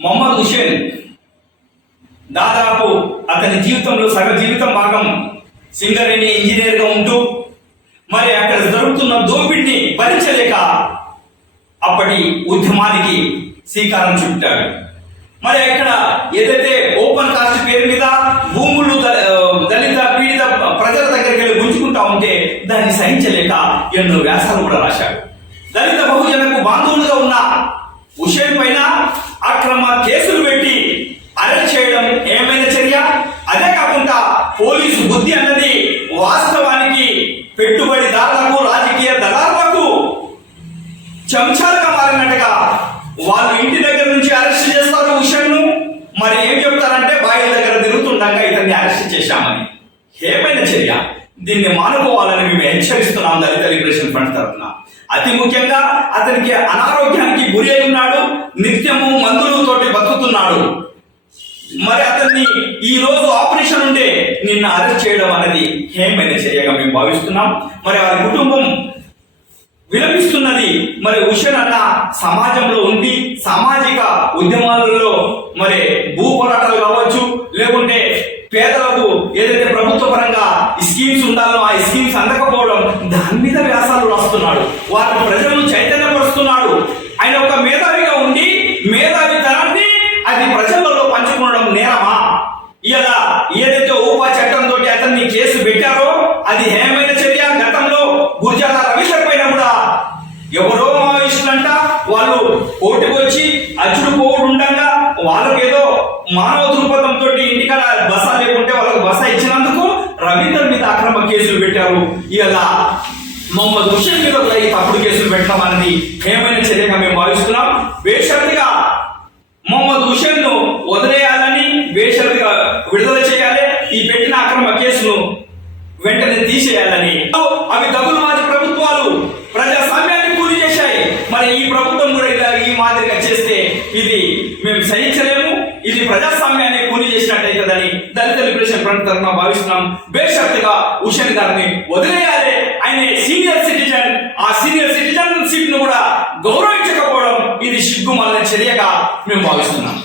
మొహమ్మద్ హుషేన్ దాదాపు అతని జీవితంలో సగ జీవితం భాగం సింగరేణి ఇంజనీర్గా ఉంటూ మరి అక్కడ జరుగుతున్న దోపిడిని భరించలేక అప్పటి ఉద్యమానికి శ్రీకారం చుట్టాడు. మరి అక్కడ ఏదైతే ఓపెన్ కాస్ట్ పేరు మీద భూములు దళిత పీడిత ప్రజల దగ్గరికి వెళ్ళి గుంజుకుంటా ఉంటే దాన్ని సహించలేక ఎన్నో వ్యాసాలు కూడా రాశాడు. దళిత బహుజనకు బాంధవులుగా ఉన్న హుషేన్ పైన అక్రమ కేసులు పెట్టి అరెస్ట్ చేయడం ఏమైనా చర్య? అదే కాకుండా పోలీసు బుద్ధి అన్నది వాస్తవానికి పెట్టుబడిదారులకు రాజకీయ దళాలకు చెంచాలుగా మారినట్టుగా వాళ్ళు ఇంటి దగ్గర నుంచి అరెస్ట్ చేస్తారు ఉషన్ను. మరి ఏం చెప్తారంటే బాయిల దగ్గర తిరుగుతుండగా ఇతన్ని అరెస్ట్ చేశామని. ఏమైనా చర్య? దీన్ని మానుకోవాలని మేము హెచ్చరిస్తున్నాం దళిత లిబరేషన్ ఫ్రంట్ తరఫున. అతి ముఖ్యంగా అతనికి అనారోగ్యానికి గురి అయి ఉన్నాడు నిత్యము మందులతోటి బతుకుతున్నాడు. మరి అతన్ని ఈ రోజు ఆపరేషన్ ఉంటే నిన్న అరెస్ట్ చేయడం అనేది హేమైన చర్యగా మేము భావిస్తున్నాం. మరి వారి కుటుంబం విలపిస్తున్నది మరి ఉషన్ అన్న సమాజంలో ఉండి సామాజిక ఉద్యమాలలో మరి భూ పోరాటాలు కావచ్చు లేకుంటే పేదలకు ఏదైతే ప్రభుత్వ పరంగా ఈ స్కీమ్స్ ఉండాలో ఆ స్కీమ్స్ అందకపోవడం దాని మీద వ్యాసాలు రాస్తున్నాడు వారి ప్రజలను చైతన్యపరుస్తున్నాడు. ఆయన ఒక మేధావిగా ఉండి మేధావితనాన్ని అది ప్రజలలో పంచుకోవడం నేరమా? ఇలా ఏదైతే ఊపా చట్టంతో అతన్ని కేసు పెట్టారో అది హేమైన చర్య. గతంలో గుర్జాల రవీందర్ పైన కూడా ఎవరో మావోయిస్టులంట వాళ్ళు కోర్టుకు వచ్చి అచ్చుడు పోవుడు ఉండగా వాళ్ళకి ఏదో మానవ దృక్పథంతో ఇంటికాడ బస లేకుంటే వాళ్ళకు బస ఇచ్చినందుకు రవీందర్ మీద అక్రమ కేసులు పెట్టారు. ఇలా మమ్మల్ని హుషేన్ మీద ఈ తప్పుడు కేసులు పెట్టడం అనేది ఏమైన చర్యగా మేము భావిస్తున్నాం. వేషరతిగా మమ్మల్ని దుష్యంను వదిలేయాలని వేషరతిగా విడుదల చేయాలి. ఈ పెట్టిన అక్రమ కేసును వెంటనే తీసేయాలని. అవి దగులు మాది ప్రభుత్వాలు. ప్రజాస్వామ్యాన్ని పూర్తి చేశాయి. మరి ఈ ప్రభుత్వం కూడా ఇలా ఈ మాదిరిగా చేస్తే ఇది మేము సహించలేము. ఇది ప్రజాస్వామ్యాన్ని కూలి చేసినట్టయితుందని దళిత లిబరేషన్ ఫ్రంట్ తరఫున భావిస్తున్నాం. బేషరతుగా హుషేన్ గారిని వదిలేయాలి. ఆయన సీనియర్ సిటిజన్ ఆ సీనియర్ సిటిజన్షిప్ను కూడా గౌరవించకపోవడం ఇది సిగ్గుమాలిన చర్యగా మేము భావిస్తున్నాం.